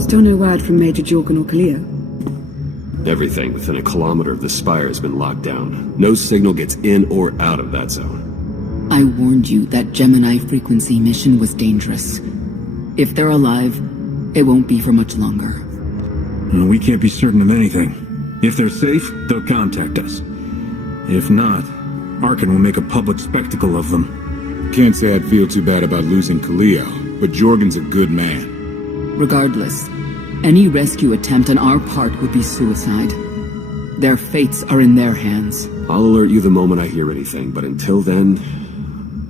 Still no word from Major Jorgen or Kaleo? Everything within a kilometer of the spire has been locked down. No signal gets in or out of that zone. I warned you that Gemini frequency mission was dangerous. If they're alive, it won't be for much longer. We can't be certain of anything. If they're safe, they'll contact us. If not, Arkan will make a public spectacle of them. Can't say I'd feel too bad about losing Kaleo, but Jorgen's a good man. Regardless, any rescue attempt on our part would be suicide. Their fates are in their hands. I'll alert you the moment I hear anything, but until then,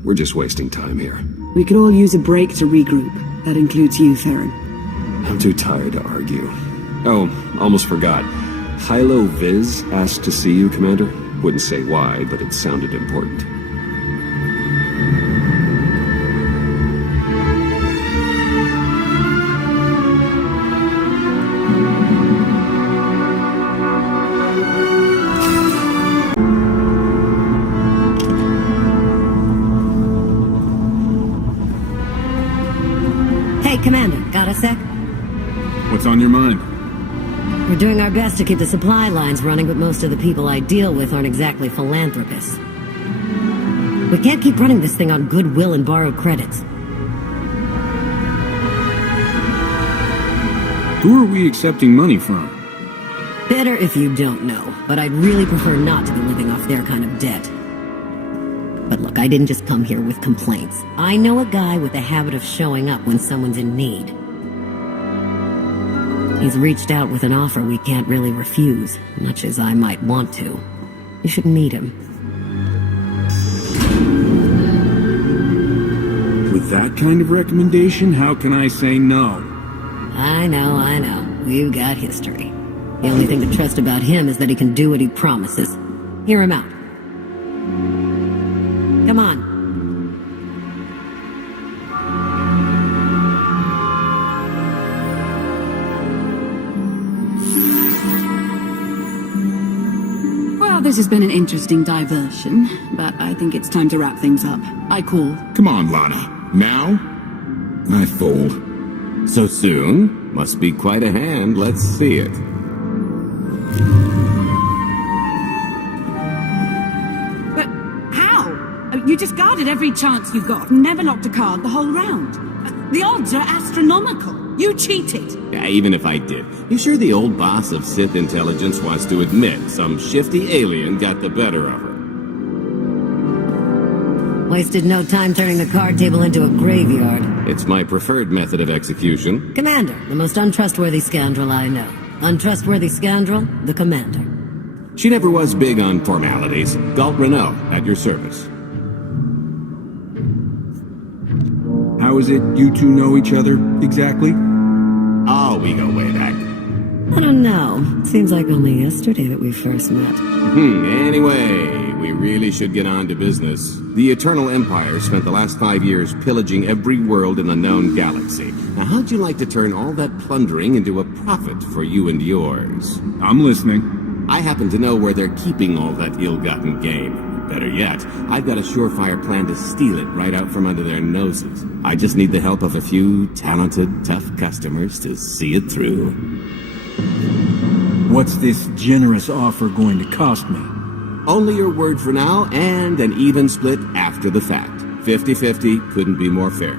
we're just wasting time here. We could all use a break to regroup. That includes you, Theron. I'm too tired to argue. Oh, almost forgot. Hylo Viz asked to see you, Commander. Wouldn't say why, but it sounded important. Commander, got a sec? What's on your mind? We're doing our best to keep the supply lines running, but most of the people I deal with aren't exactly philanthropists. We can't keep running this thing on goodwill and borrowed credits. Who are we accepting money from? Better if you don't know, but I'd really prefer not to be living off their kind of debt. But look, I didn't just come here with complaints. I know a guy with a habit of showing up when someone's in need. He's reached out with an offer we can't really refuse, much as I might want to. You should meet him. With that kind of recommendation, how can I say no? I know. We've got history. The only thing to trust about him is that he can do what he promises. Hear him out. Come on. Well, this has been an interesting diversion, but I think it's time to wrap things up. I call. Come on, Lonnie. Now? I fold. So soon? Must be quite a hand. Let's see it. You discarded every chance you got and never knocked a card the whole round. The odds are astronomical. You cheated. Yeah, even if I did. You sure the old boss of Sith intelligence wants to admit some shifty alien got the better of her? Wasted no time turning the card table into a graveyard. It's my preferred method of execution. Commander, the most untrustworthy scoundrel I know. Untrustworthy scoundrel, the Commander. She never was big on formalities. Gault Rennow, at your service. How is it you two know each other, exactly? Oh, we go way back. I don't know. Seems like only yesterday that we first met. Anyway, we really should get on to business. The Eternal Empire spent the last 5 years pillaging every world in the known galaxy. Now, how'd you like to turn all that plundering into a profit for you and yours? I'm listening. I happen to know where they're keeping all that ill-gotten gain. Better yet, I've got a surefire plan to steal it right out from under their noses. I just need the help of a few talented, tough customers to see it through. What's this generous offer going to cost me? Only your word for now, and an even split after the fact. 50-50 couldn't be more fair.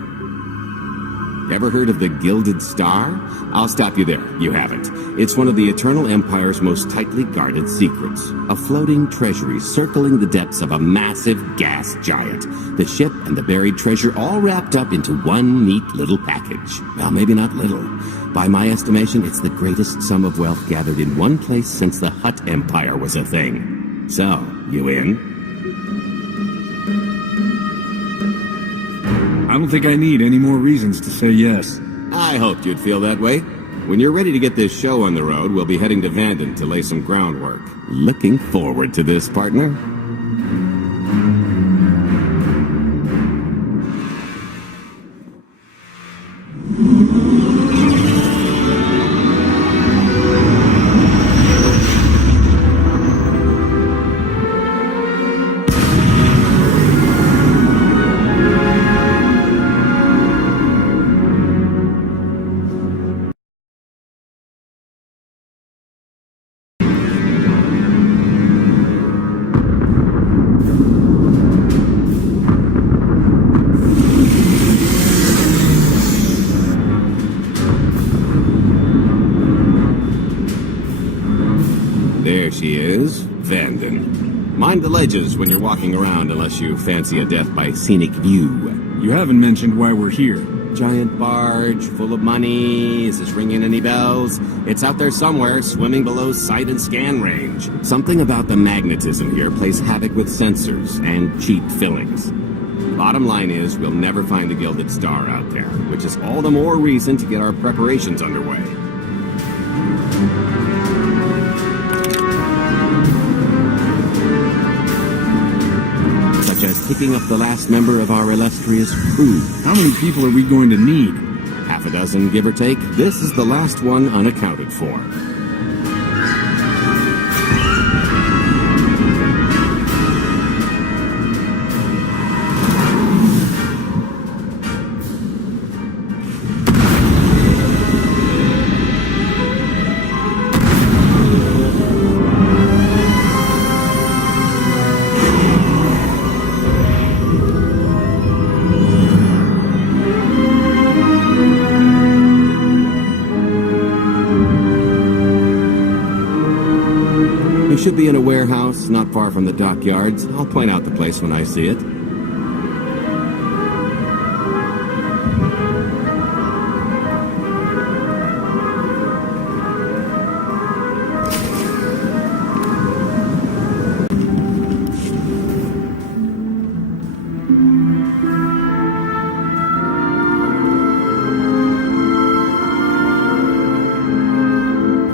Ever heard of the Gilded Star? I'll stop you there. You haven't. It's one of the Eternal Empire's most tightly guarded secrets. A floating treasury circling the depths of a massive gas giant. The ship and the buried treasure all wrapped up into one neat little package. Well, maybe not little. By my estimation, it's the greatest sum of wealth gathered in one place since the Hutt Empire was a thing. So, you in? I don't think I need any more reasons to say yes. I hoped you'd feel that way. When you're ready to get this show on the road, we'll be heading to Vanden to lay some groundwork. Looking forward to this, partner. There she is, Vanden. Mind the ledges when you're walking around unless you fancy a death by scenic view. You haven't mentioned why we're here. Giant barge, full of money. Is this ringing any bells? It's out there somewhere, swimming below sight and scan range. Something about the magnetism here plays havoc with sensors and cheap fillings. Bottom line is, we'll never find the Gilded Star out there, which is all the more reason to get our preparations underway. Such as picking up the last member of our illustrious crew. How many people are we going to need? Half a dozen, give or take. This is the last one unaccounted for. Should be in a warehouse, not far from the dockyards. I'll point out the place when I see it.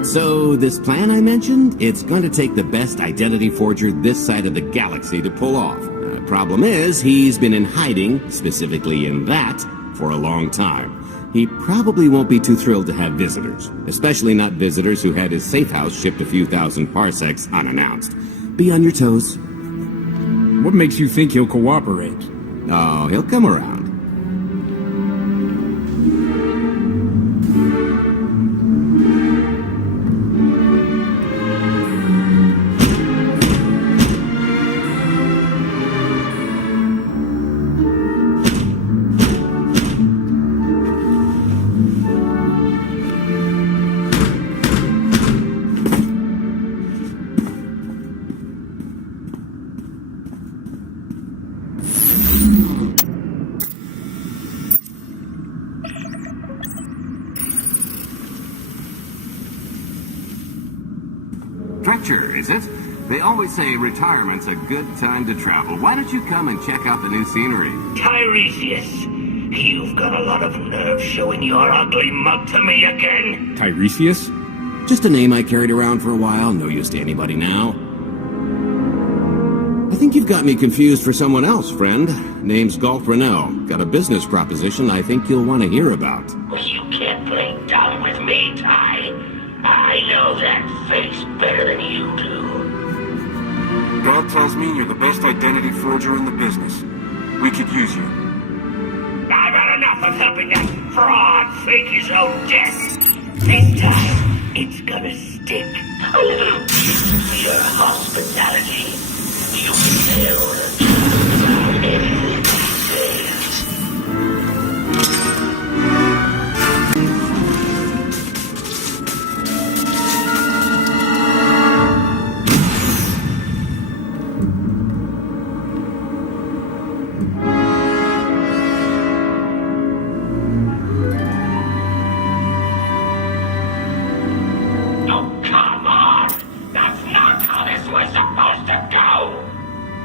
So, this plan I mentioned, it's going to take the best identity forger this side of the galaxy to pull off. Problem is, he's been in hiding, specifically in that, for a long time. He probably won't be too thrilled to have visitors, especially not visitors who had his safe house shipped a few thousand parsecs unannounced. Be on your toes. What makes you think he'll cooperate? Oh, he'll come around. Stretcher, is it? They always say retirement's a good time to travel. Why don't you come and check out the new scenery? Tiresius, you've got a lot of nerve showing your ugly mug to me again. Tiresius? Just a name I carried around for a while, no use to anybody now. I think you've got me confused for someone else, friend. Name's Gault Rennow. Got a business proposition I think you'll want to hear about. You can't play dumb with me, Ty. I know that face better than you do. God tells me you're the best identity forger in the business. We could use you. I've had enough of helping that fraud fake his own death. This time, it's gonna stick. A little your hospitality. You failed. Anything fails.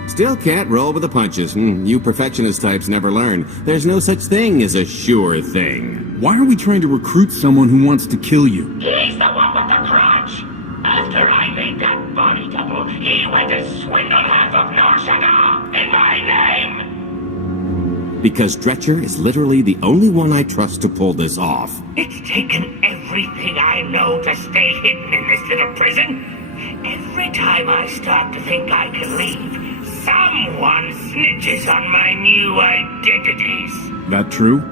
Still can't roll with the punches. You perfectionist types never learn. There's no such thing as a sure thing. Why are we trying to recruit someone who wants to kill you? He's the one with the crutch. After I made that body double, he went to swindle half of Norsana in my name. Because Dretcher is literally the only one I trust to pull this off. It's taken everything I know to stay hidden in this little prison. Every time I start to think I can leave, someone snitches on my new identities. That true?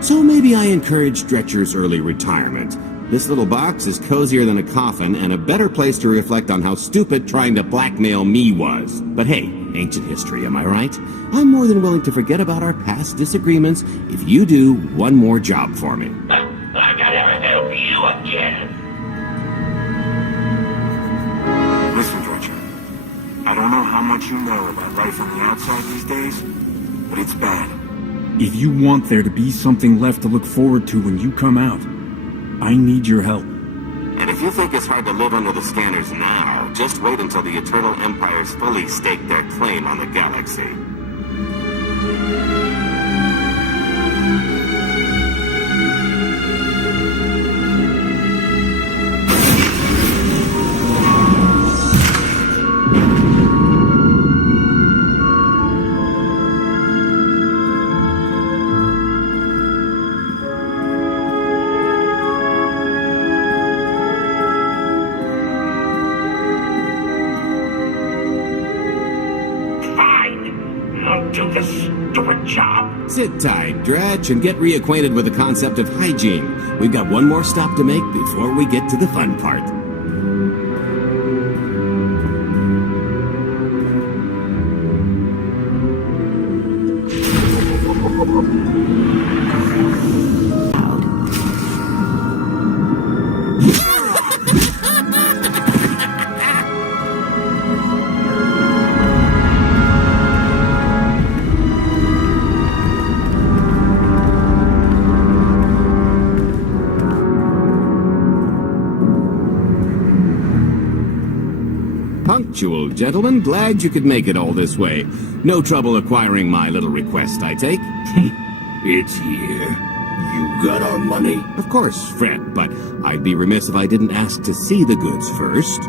So maybe I encourage Dretcher's early retirement. This little box is cozier than a coffin and a better place to reflect on how stupid trying to blackmail me was. But hey, ancient history, am I right? I'm more than willing to forget about our past disagreements if you do one more job for me. I gotta help you again. This I don't know how much you know about life on the outside these days, but it's bad. If you want there to be something left to look forward to when you come out, I need your help. And if you think it's hard to live under the scanners now, just wait until the Eternal Empires fully stake their claim on the galaxy. Sit tight, Dredge, and get reacquainted with the concept of hygiene. We've got one more stop to make before we get to the fun part. Punctual, gentlemen. Glad you could make it all this way. No trouble acquiring my little request, I take? It's here. You got our money? Of course, friend, but I'd be remiss if I didn't ask to see the goods first.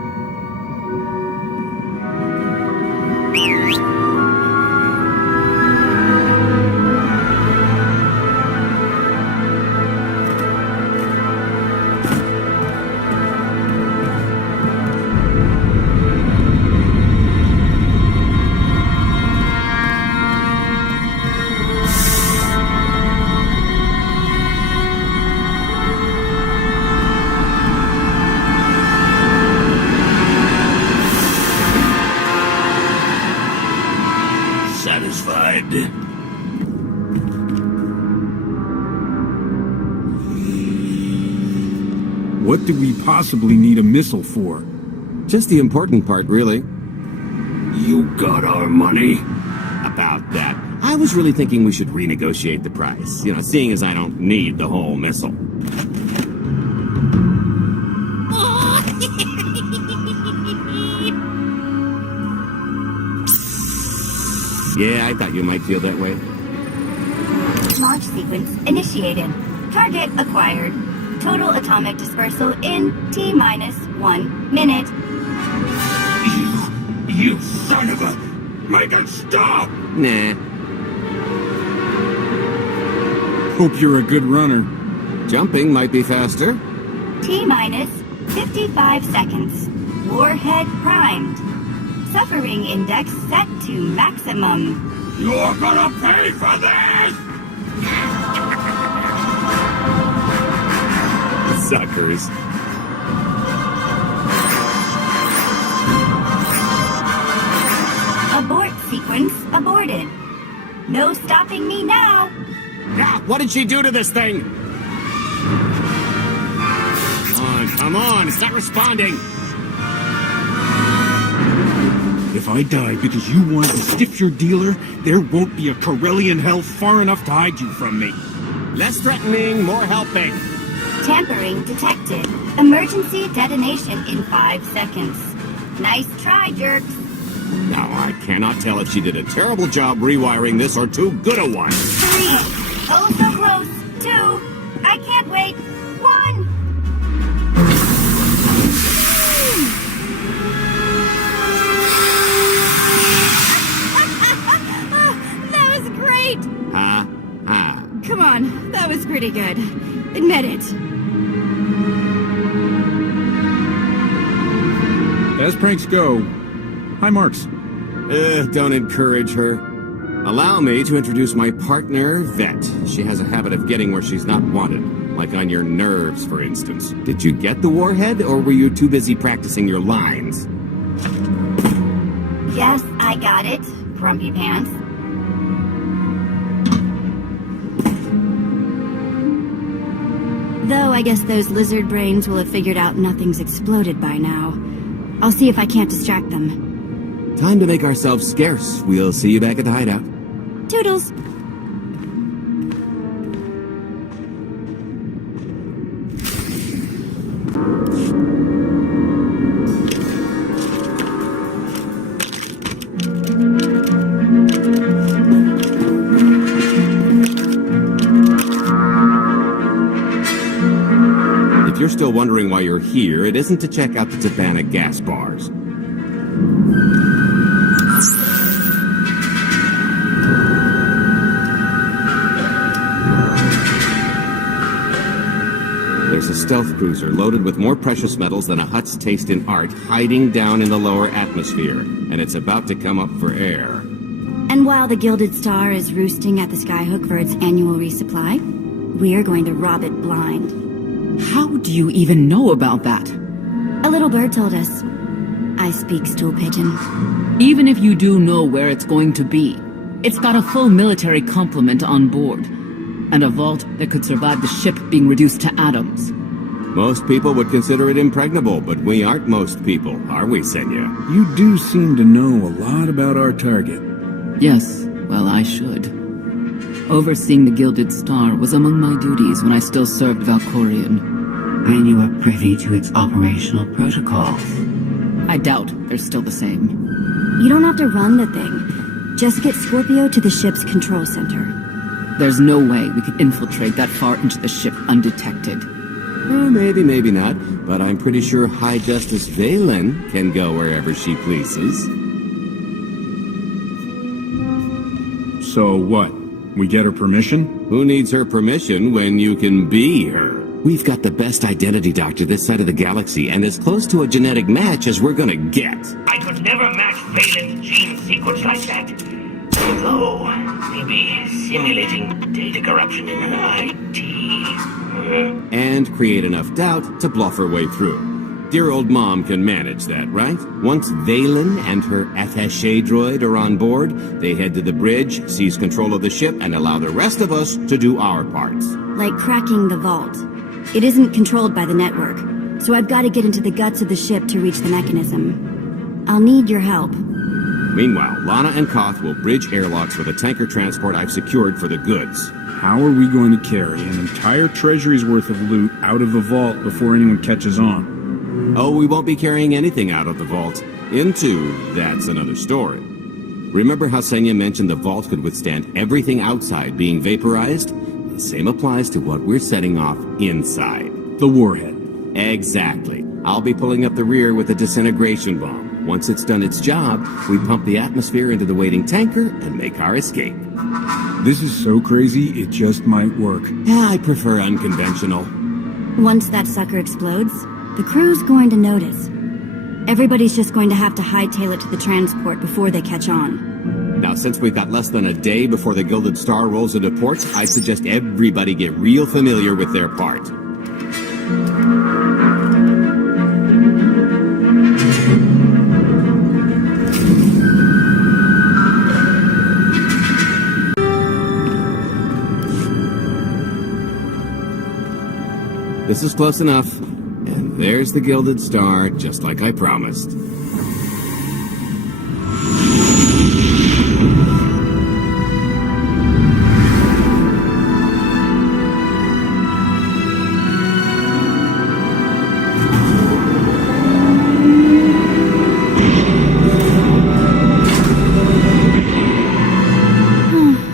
What do we possibly need a missile for? Just the important part, really. You got our money? About that. I was really thinking we should renegotiate the price. You know, seeing as I don't need the whole missile. Yeah, I thought you might feel that way. Launch sequence initiated. Target acquired. Total atomic dispersal in T-1 minute. You son of a... Make it stop! Nah. Hope you're a good runner. Jumping might be faster. T-55 seconds. Warhead primed. Suffering index set to maximum. You're gonna pay for this! Suckers. Abort sequence aborted. No stopping me now. Ah, what did she do to this thing? Come on, it's not responding. If I die because you want to stiff your dealer, there won't be a Corellian hell far enough to hide you from me. Less threatening, more helping. Tampering detected. Emergency detonation in 5 seconds. Nice try, jerks. Now, I cannot tell if she did a terrible job rewiring this or too good a one. 3. Oh, so close. 2. I can't wait. 1. That was great! Come on, that was pretty good. Admit it. As pranks go, hi, Marks. Don't encourage her. Allow me to introduce my partner, Vette. She has a habit of getting where she's not wanted, like on your nerves, for instance. Did you get the warhead, or were you too busy practicing your lines? Yes, I got it, Grumpy Pants. Though I guess those lizard brains will have figured out nothing's exploded by now. I'll see if I can't distract them. Time to make ourselves scarce. We'll see you back at the hideout. Toodles. If you're still wondering why you're here, it isn't to check out the Tabana gas bars. There's a stealth cruiser loaded with more precious metals than a Hutt's taste in art hiding down in the lower atmosphere, and it's about to come up for air. And while the Gilded Star is roosting at the Skyhook for its annual resupply, we're going to rob it blind. How do you even know about that? A little bird told us. I speak stool pigeon. Even if you do know where it's going to be, it's got a full military complement on board. And a vault that could survive the ship being reduced to atoms. Most people would consider it impregnable, but we aren't most people, are we, Senya? You do seem to know a lot about our target. Yes, well, I should. Overseeing the Gilded Star was among my duties when I still served Valkorion. And you are privy to its operational protocols. I doubt they're still the same. You don't have to run the thing. Just get Scorpio to the ship's control center. There's no way we could infiltrate that far into the ship undetected. Well, maybe, maybe not, but I'm pretty sure High Justice Valen can go wherever she pleases. So what? We get her permission? Who needs her permission when you can be her? We've got the best identity doctor this side of the galaxy, and as close to a genetic match as we're gonna get. I could never match Valen's gene sequence like that. Although, maybe simulating data corruption in an IT. And create enough doubt to bluff her way through. Dear old mom can manage that, right? Once Valen and her attaché droid are on board, they head to the bridge, seize control of the ship, and allow the rest of us to do our parts. Like cracking the vault. It isn't controlled by the network, so I've got to get into the guts of the ship to reach the mechanism. I'll need your help. Meanwhile, Lana and Koth will bridge airlocks for the tanker transport I've secured for the goods. How are we going to carry an entire treasury's worth of loot out of the vault before anyone catches on? Oh, we won't be carrying anything out of the vault. Into, that's another story. Remember how Senya mentioned the vault could withstand everything outside being vaporized? The same applies to what we're setting off inside. The warhead. Exactly. I'll be pulling up the rear with a disintegration bomb. Once it's done its job, we pump the atmosphere into the waiting tanker and make our escape. This is so crazy, it just might work. Yeah, I prefer unconventional. Once that sucker explodes, the crew's going to notice. Everybody's just going to have to hightail it to the transport before they catch on. Now, since we've got less than a day before the Gilded Star rolls into port, I suggest everybody get real familiar with their part. This is close enough. And there's the Gilded Star, just like I promised.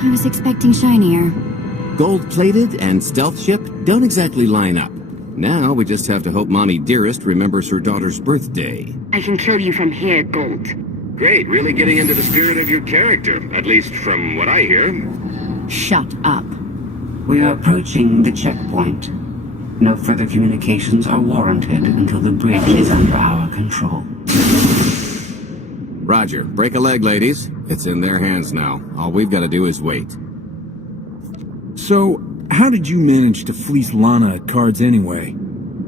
I was expecting shinier. Gold-plated and stealth ship don't exactly line up. Now we just have to hope Mommy Dearest remembers her daughter's birthday. I can kill you from here, Gault. Great, really getting into the spirit of your character, at least from what I hear. Shut up. We are approaching the checkpoint. No further communications are warranted until the bridge is under our control. Roger. Break a leg, ladies. It's in their hands now. All we've got to do is wait. So, how did you manage to fleece Lana at cards anyway?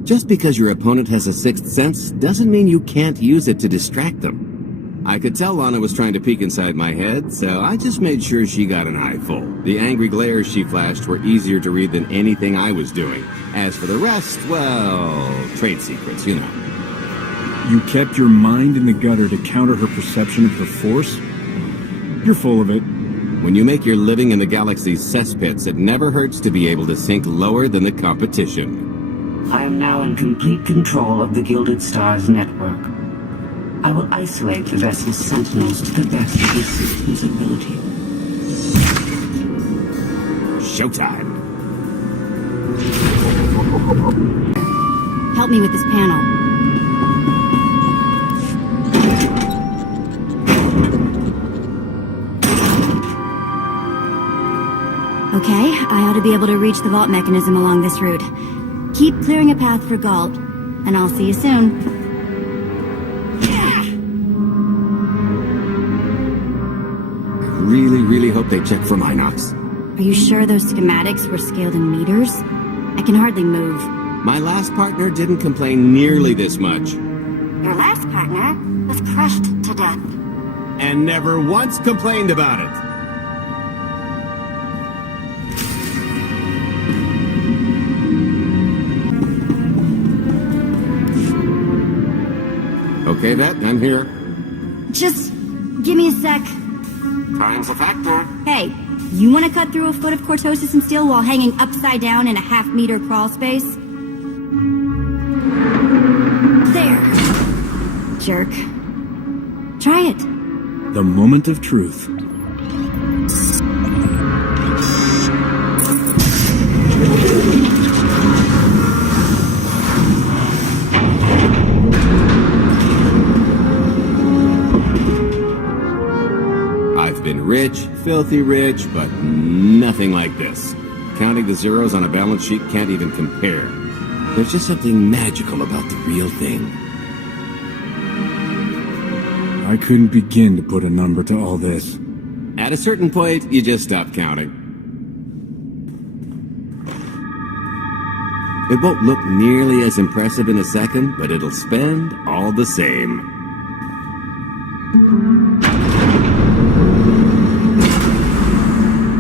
Just because your opponent has a sixth sense doesn't mean you can't use it to distract them. I could tell Lana was trying to peek inside my head, so I just made sure she got an eyeful. The angry glares she flashed were easier to read than anything I was doing. As for the rest, well, trade secrets, you know. You kept your mind in the gutter to counter her perception of the Force? You're full of it. When you make your living in the galaxy's cesspits, it never hurts to be able to sink lower than the competition. I am now in complete control of the Gilded Stars network. I will isolate the vessel's sentinels to the best of the system's ability. Showtime! Help me with this panel. Okay, I ought to be able to reach the vault mechanism along this route. Keep clearing a path for Gault, and I'll see you soon. I really hope they check for Minox. Are you sure those schematics were scaled in meters? I can hardly move. My last partner didn't complain nearly this much. Your last partner was crushed to death. And never once complained about it. Okay, Vette, I'm here. Just give me a sec. Time's a factor. Hey, you want to cut through a foot of cortosis and steel while hanging upside down in a half-meter crawl space? There. Jerk. Try it. The moment of truth. I've been rich, filthy rich, but nothing like this. Counting the zeros on a balance sheet can't even compare. There's just something magical about the real thing. I couldn't begin to put a number to all this. At a certain point, you just stop counting. It won't look nearly as impressive in a second, but it'll spend all the same.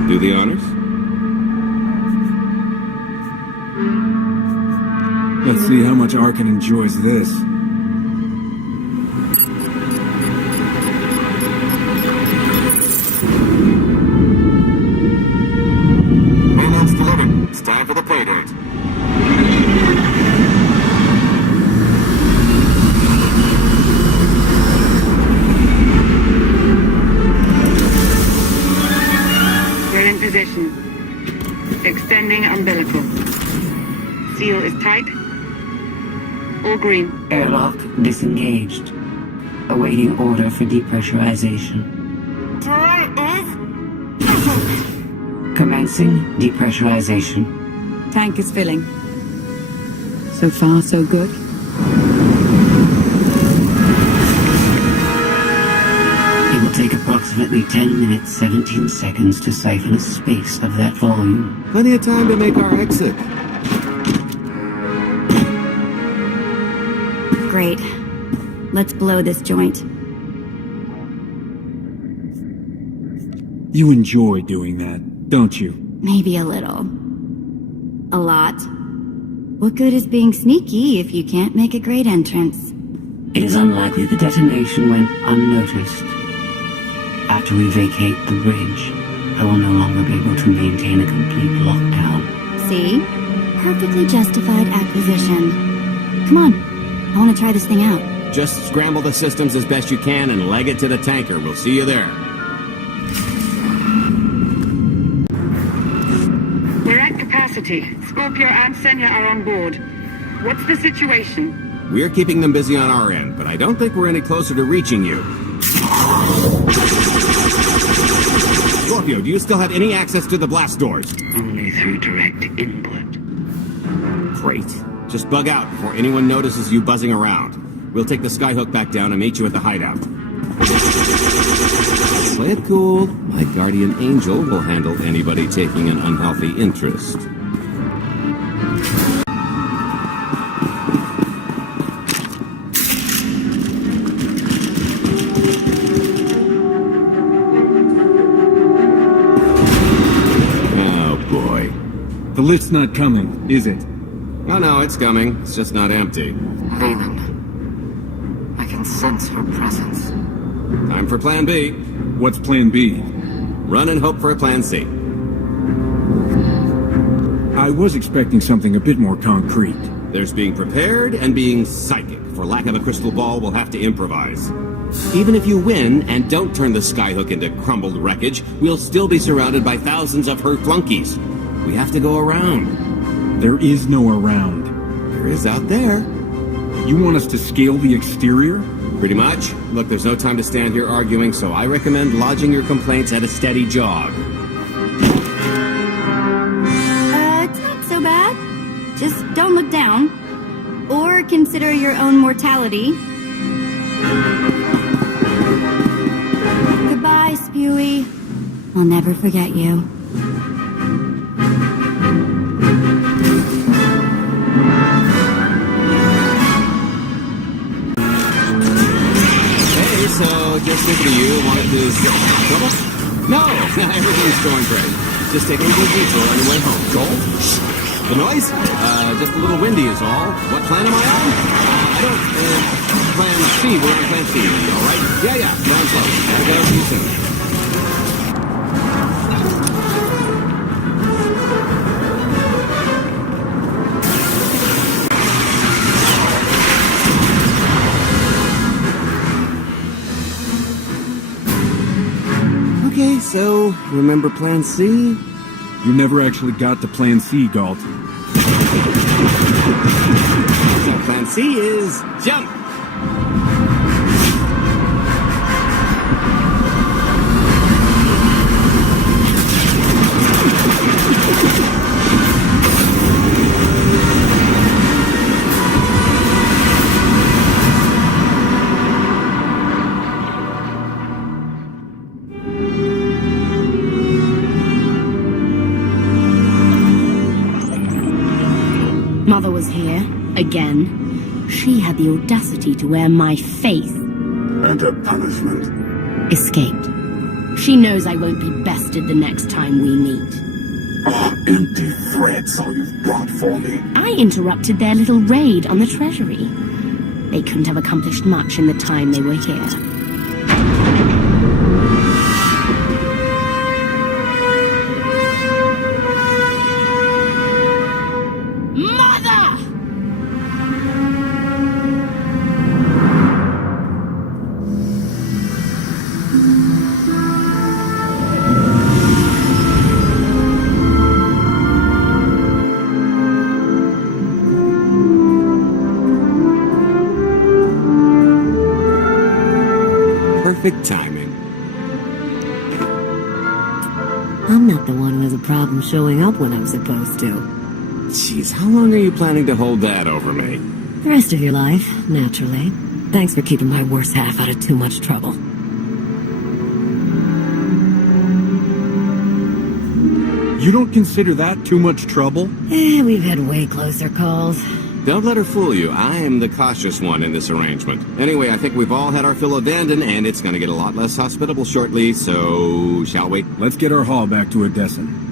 Do the honors? Let's see how much Arkin enjoys this. Payload's delivered. It's time for the pay date. We're in position. Extending umbilical. Seal is tight. All green. Airlock disengaged. Awaiting order for depressurization. Commencing depressurization. Tank is filling. So far, so good. It will take approximately 10 minutes, 17 seconds to siphon a space of that volume. Plenty of time to make our exit. Great. Let's blow this joint. You enjoy doing that, don't you? Maybe a little. A lot. What good is being sneaky if you can't make a great entrance? It is unlikely the detonation went unnoticed. After we vacate the bridge, I will no longer be able to maintain a complete lockdown. See? Perfectly justified acquisition. Come on. I want to try this thing out. Just scramble the systems as best you can and leg it to the tanker. We'll see you there. We're at capacity. Scorpio and Senya are on board. What's the situation? We're keeping them busy on our end, but I don't think we're any closer to reaching you. Scorpio, do you still have any access to the blast doors? Only through direct input. Great. Just bug out before anyone notices you buzzing around. We'll take the skyhook back down and meet you at the hideout. Play it cool. My guardian angel will handle anybody taking an unhealthy interest. Oh boy. The lift's not coming, is it? Oh no, it's coming. It's just not empty. Leyland. can sense her presence. Time for Plan B. What's Plan B? Run and hope for a Plan C. I was expecting something a bit more concrete. There's being prepared and being psychic. For lack of a crystal ball, we'll have to improvise. Even if you win and don't turn the skyhook into crumbled wreckage, we'll still be surrounded by thousands of her flunkies. We have to go around. There is no around. There is out there. You want us to scale the exterior? Pretty much. Look, there's no time to stand here arguing, so I recommend lodging your complaints at a steady jog. It's not so bad. Just don't look down. Or consider your own mortality. Goodbye, Spewy. I'll never forget you. So, just thinking of you, wanted to... Trouble? No, everything's going great. Just taking a good detour on the way home. Gault? The noise? Just a little windy is all. What plan am I on? I don't... Plan C. We're on Plan C. All right? Yeah. Down slow. Gotta go. See you soon. Okay, so, remember Plan C? You never actually got to Plan C, Gault. So Plan C is jump! Mother was here, again. She had the audacity to wear my faith. And her punishment? Escaped. She knows I won't be bested the next time we meet. Empty threats all you've brought for me. I interrupted their little raid on the treasury. They couldn't have accomplished much in the time they were here. Perfect timing. I'm not the one who has a problem showing up when I'm supposed to. Jeez, how long are you planning to hold that over me? The rest of your life, naturally. Thanks for keeping my worse half out of too much trouble. You don't consider that too much trouble? We've had way closer calls. Don't let her fool you. I am the cautious one in this arrangement. Anyway, I think we've all had our fill of Vanden, and it's going to get a lot less hospitable shortly, so... shall we? Let's get our haul back to Odessen.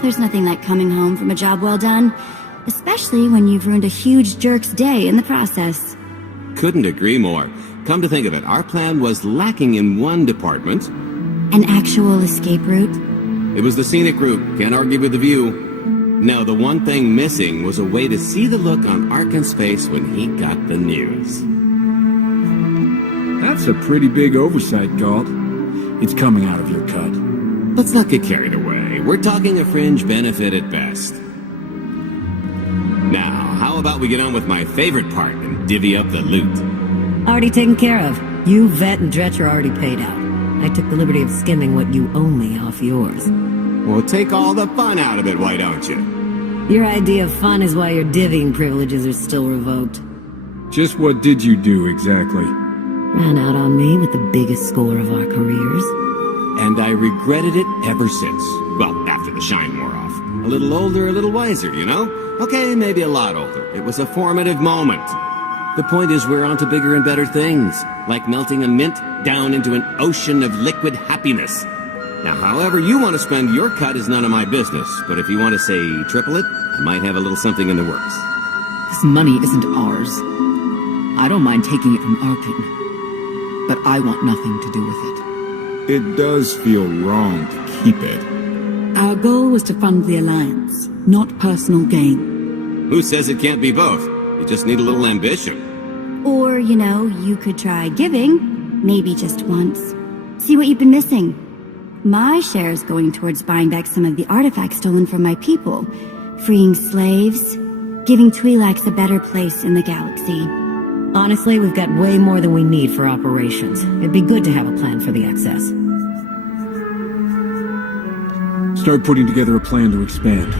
There's nothing like coming home from a job well done, especially when you've ruined a huge jerk's day in the process. Couldn't agree more. Come to think of it, our plan was lacking in one department. An actual escape route? It was the scenic route, can't argue with the view. No, the one thing missing was a way to see the look on Arkan's face when he got the news. That's a pretty big oversight, Gault. It's coming out of your cut. Let's not get carried away. We're talking a fringe benefit at best. Now, how about we get on with my favorite part and divvy up the loot? Already taken care of. You, Vette, and Dretch are already paid out. I took the liberty of skimming what you owe me off yours. Well, take all the fun out of it, why don't you? Your idea of fun is why your divvying privileges are still revoked. Just what did you do, exactly? Ran out on me with the biggest score of our careers. And I regretted it ever since. Well, after the shine wore off. A little older, a little wiser, you know? Okay, maybe a lot older. It was a formative moment. The point is we're on to bigger and better things. Like melting a mint down into an ocean of liquid happiness. Now, however you want to spend your cut is none of my business. But if you want to say triple it, I might have a little something in the works. This money isn't ours. I don't mind taking it from Arkin. But I want nothing to do with it. It does feel wrong to keep it. Our goal was to fund the Alliance, not personal gain. Who says it can't be both? You just need a little ambition. Or, you know, you could try giving, maybe just once. See what you've been missing. My share is going towards buying back some of the artifacts stolen from my people, freeing slaves, giving Twi'leks a better place in the galaxy. Honestly, we've got way more than we need for operations. It'd be good to have a plan for the excess. Start putting together a plan to expand.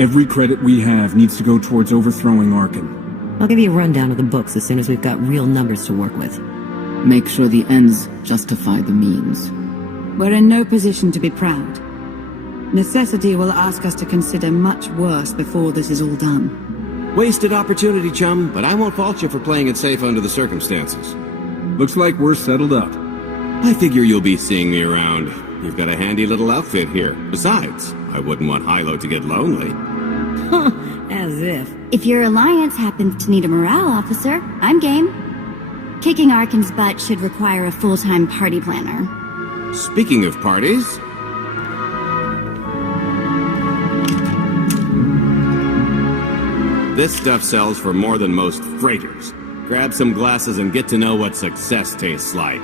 Every credit we have needs to go towards overthrowing Arkin. I'll give you a rundown of the books as soon as we've got real numbers to work with. Make sure the ends justify the means. We're in no position to be proud. Necessity will ask us to consider much worse before this is all done. Wasted opportunity, chum, but I won't fault you for playing it safe under the circumstances. Looks like we're settled up. I figure you'll be seeing me around. You've got a handy little outfit here. Besides, I wouldn't want Hylo to get lonely. As if. If your Alliance happens to need a morale officer, I'm game. Kicking Arkin's butt should require a full-time party planner. Speaking of parties... This stuff sells for more than most freighters. Grab some glasses and get to know what success tastes like.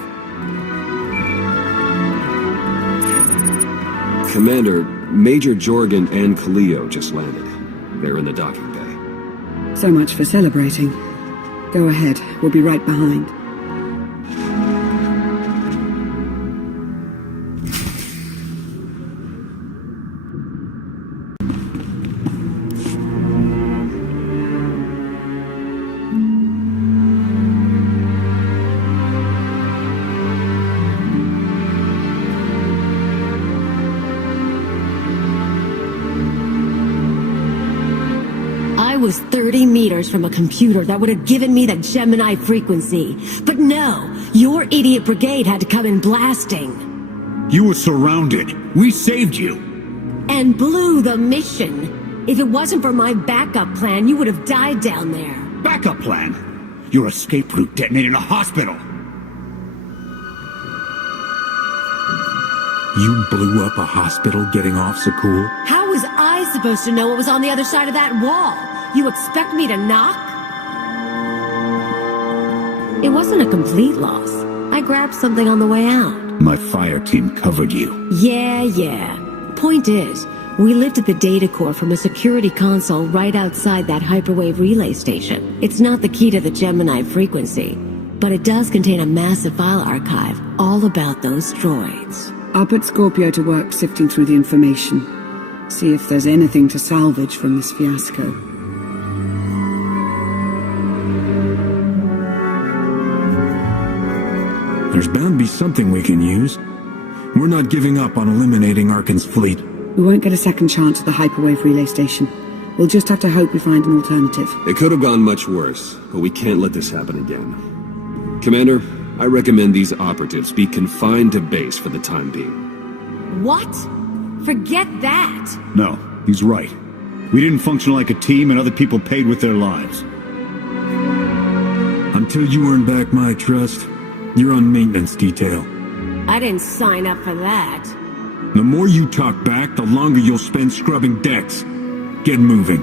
Commander, Major Jorgen and Kaleo just landed. They're in the docking bay. So much for celebrating. Go ahead, we'll be right behind. I was 30 meters from a computer that would have given me the Gemini frequency. But no, your idiot brigade had to come in blasting. You were surrounded. We saved you. And blew the mission. If it wasn't for my backup plan, you would have died down there. Backup plan? Your escape route detonated a hospital. You blew up a hospital getting off so cool? How was I supposed to know what was on the other side of that wall? You expect me to knock? It wasn't a complete loss. I grabbed something on the way out. My fire team covered you. Yeah. Point is, we lifted the data core from a security console right outside that hyperwave relay station. It's not the key to the Gemini frequency, but it does contain a massive file archive all about those droids. I'll put Scorpio to work sifting through the information. See if there's anything to salvage from this fiasco. There's bound to be something we can use. We're not giving up on eliminating Arkin's fleet. We won't get a second chance at the hyperwave relay station. We'll just have to hope we find an alternative. It could have gone much worse, but we can't let this happen again. Commander, I recommend these operatives be confined to base for the time being. What? Forget that! No, he's right. We didn't function like a team and other people paid with their lives. Until you earn back my trust, you're on maintenance detail. I didn't sign up for that. The more you talk back, the longer you'll spend scrubbing decks. Get moving.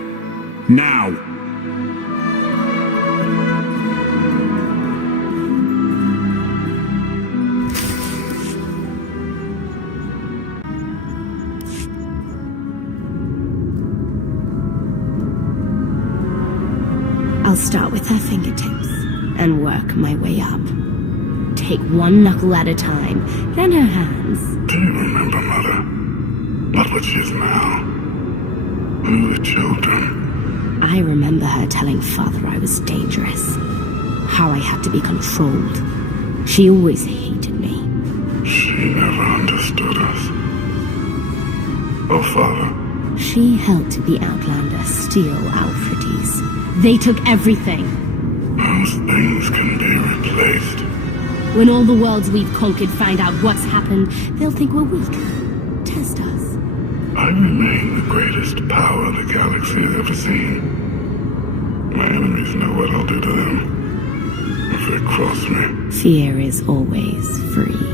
Now! I'll start with her fingertips and work my way up. take one knuckle at a time, then her hands. Do you remember, Mother? Not what she is now. Who are the children? I remember her telling Father I was dangerous. How I had to be controlled. She always hated me. She never understood us. Oh, Father. She helped the Outlander steal Alfredi's. They took everything. Those things can be replaced. When all the worlds we've conquered find out what's happened, they'll think we're weak. Test us. I remain the greatest power the galaxy has ever seen. My enemies know what I'll do to them if they cross me. Fear is always free.